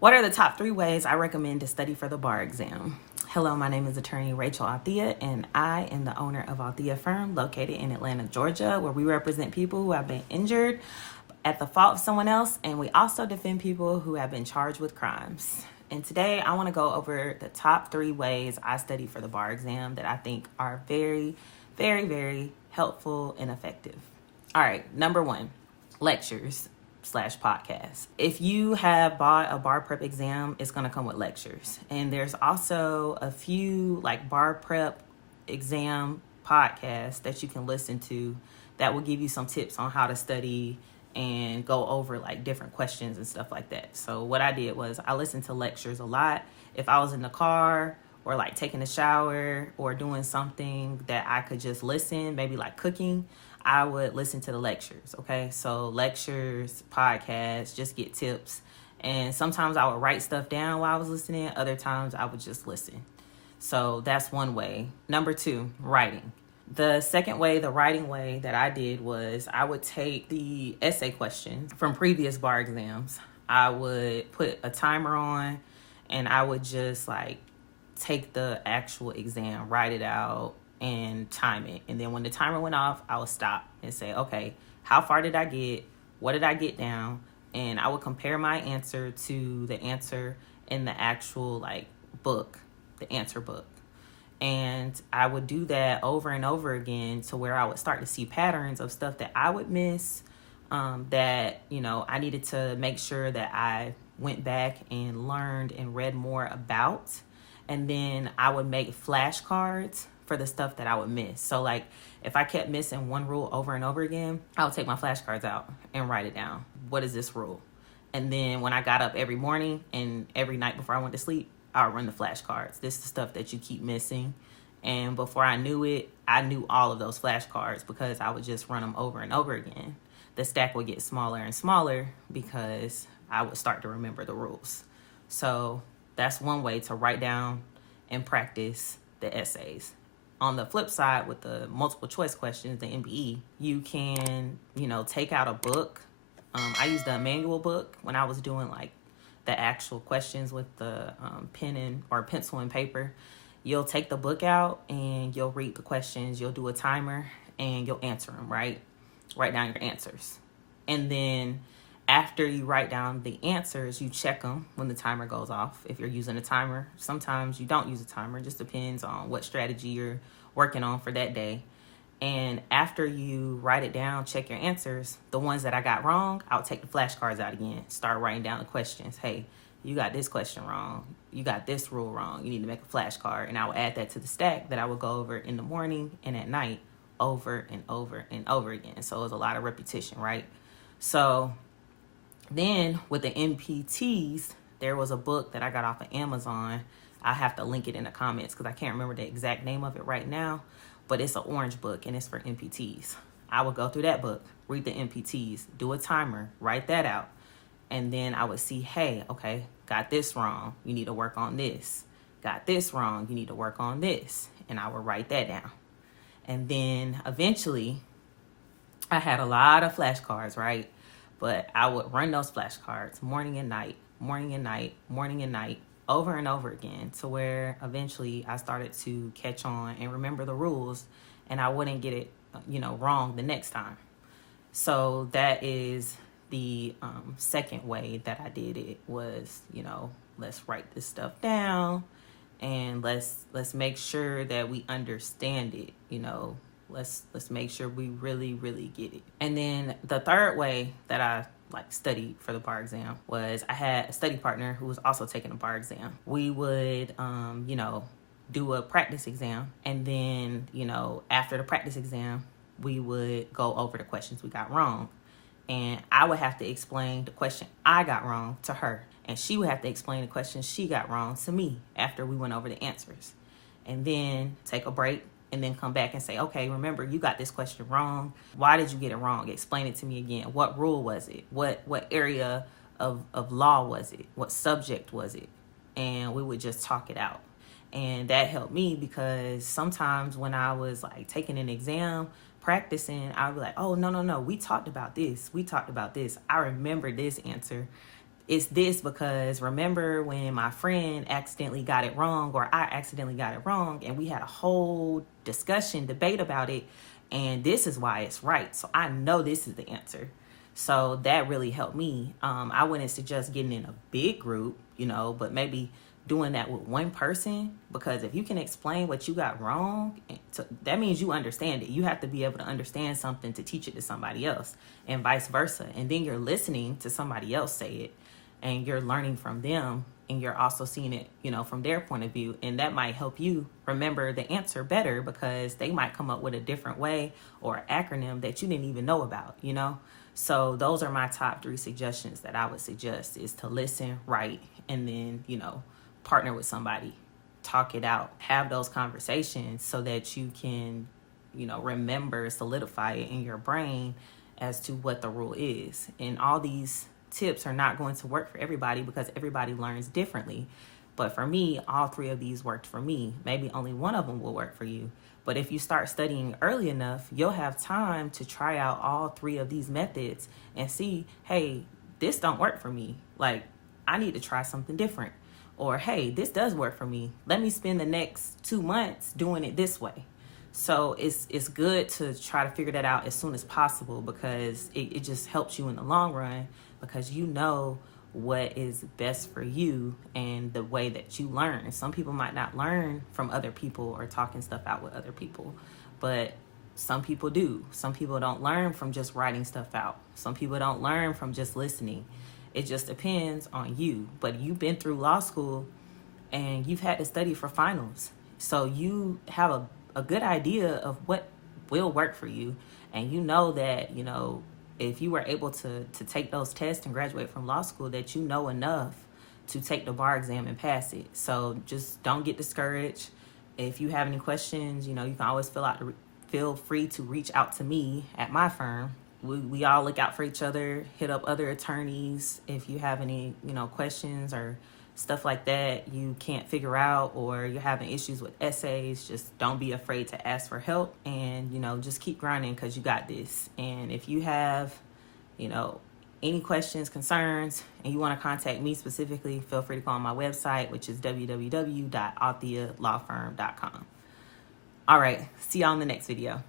What are the top 3 ways I recommend to study for the bar exam? Hello, my name is attorney Rachel Althea, and I am the owner of Althea Firm located in Atlanta, Georgia, where we represent people who have been injured at the fault of someone else, and we also defend people who have been charged with crimes. And today I want to go over the top 3 ways I study for the bar exam that I think are very, very, very helpful and effective. All right, number 1, lectures/podcasts. If you have bought a bar prep exam, it's going to come with lectures. And there's also a few like bar prep exam podcasts that you can listen to that will give you some tips on how to study and go over like different questions and stuff like that. So what I did was I listened to lectures a lot. If I was in the car or like taking a shower or doing something that I could just listen, maybe like cooking, I would listen to the lectures. Okay, so lectures, podcasts, just get tips. And sometimes I would write stuff down while I was listening. Other times I would just listen. So that's one way. Number 2, writing. The second way, the writing way that I did was I would take the essay questions from previous bar exams. I would put a timer on and I would just like take the actual exam, write it out, and time it. And then when the timer went off, I would stop and say, okay, how far did I get? What did I get down? And I would compare my answer to the answer in the actual like book, the answer book. And I would do that over and over again to where I would start to see patterns of stuff that I would miss, that, I needed to make sure that I went back and learned and read more about. And then I would make flashcards for the stuff that I would miss. So like if I kept missing one rule over and over again, I would take my flashcards out and write it down. What is this rule? And then when I got up every morning and every night before I went to sleep, I would run the flashcards. This is the stuff that you keep missing. And before I knew it, I knew all of those flashcards because I would just run them over and over again. The stack would get smaller and smaller because I would start to remember the rules. So that's one way to write down and practice the essays. On the flip side, with the multiple choice questions, the MBE, you can, take out a book. I used a manual book when I was doing like the actual questions with the pen or pencil and paper. You'll take the book out and you'll read the questions. You'll do a timer and you'll answer them, right? Write down your answers. And then after you write down the answers, you check them when the timer goes off. If you're using a timer, sometimes you don't use a timer. It just depends on what strategy you're working on for that day. And after you write it down, check your answers. The ones that I got wrong, I'll take the flashcards out again. Start writing down the questions. Hey, you got this question wrong. You got this rule wrong. You need to make a flashcard. And I will add that to the stack that I will go over in the morning and at night over and over and over again. So it's a lot of repetition, right? So then with the MPTs, there was a book that I got off of Amazon. I have to link it in the comments because I can't remember the exact name of it right now. But it's an orange book and it's for MPTs. I would go through that book, read the MPTs, do a timer, write that out. And then I would see, hey, okay, got this wrong. You need to work on this. Got this wrong. You need to work on this. And I would write that down. And then eventually, I had a lot of flashcards, right? But I would run those flashcards morning and night, morning and night, morning and night, over and over again, to where eventually I started to catch on and remember the rules, and I wouldn't get it, wrong the next time. So that is the second way that I did it was, let's write this stuff down and let's make sure that we understand it, let's make sure we really, really get it. And then the third way that I studied for the bar exam was I had a study partner who was also taking a bar exam. We would, do a practice exam. And then, after the practice exam, we would go over the questions we got wrong. And I would have to explain the question I got wrong to her. And she would have to explain the question she got wrong to me after we went over the answers. And then take a break and then come back and say, okay, remember, you got this question wrong. Why did you get it wrong? Explain it to me again. What rule was it? What area of law was it? What subject was it? And we would just talk it out. And that helped me because sometimes when I was taking an exam, practicing, I would be like, oh, no, we talked about this. I remember this answer. it's this because remember when my friend accidentally got it wrong, or I accidentally got it wrong, and we had a whole discussion, debate about it, and this is why it's right. So I know this is the answer. So that really helped me. I wouldn't suggest getting in a big group, but maybe doing that with one person, because if you can explain what you got wrong, that means you understand it. You have to be able to understand something to teach it to somebody else, and vice versa. And then you're listening to somebody else say it, and you're learning from them, and you're also seeing it, from their point of view. And that might help you remember the answer better, because they might come up with a different way or acronym that you didn't even know about, So those are my top 3 suggestions that I would suggest, is to listen, write, and then, partner with somebody, talk it out, have those conversations so that you can, remember, solidify it in your brain as to what the rule is. And all these tips are not going to work for everybody, because everybody learns differently. But for me, all 3 of these worked for me. Maybe only one of them will work for you. But if you start studying early enough, you'll have time to try out all 3 of these methods and see, hey, this don't work for me. Like, I need to try something different. Or, hey, this does work for me. Let me spend the next 2 months doing it this way. So it's good to try to figure that out as soon as possible, because it just helps you in the long run, because you know what is best for you and the way that you learn. Some people might not learn from other people or talking stuff out with other people, but some people do. Some people don't learn from just writing stuff out. Some people don't learn from just listening. It just depends on you. But you've been through law school and you've had to study for finals. So you have a good idea of what will work for you. And you know that, if you were able to take those tests and graduate from law school, that you know enough to take the bar exam and pass it. So just don't get discouraged. If you have any questions, you can always feel free to reach out to me at my firm. We all look out for each other, hit up other attorneys. If you have any, questions or stuff like that you can't figure out, or you're having issues with essays, just don't be afraid to ask for help, and, just keep grinding, because you got this. And if you have, any questions, concerns, and you want to contact me specifically, feel free to go on my website, which is www.althealawfirm.com. All right. See y'all in the next video.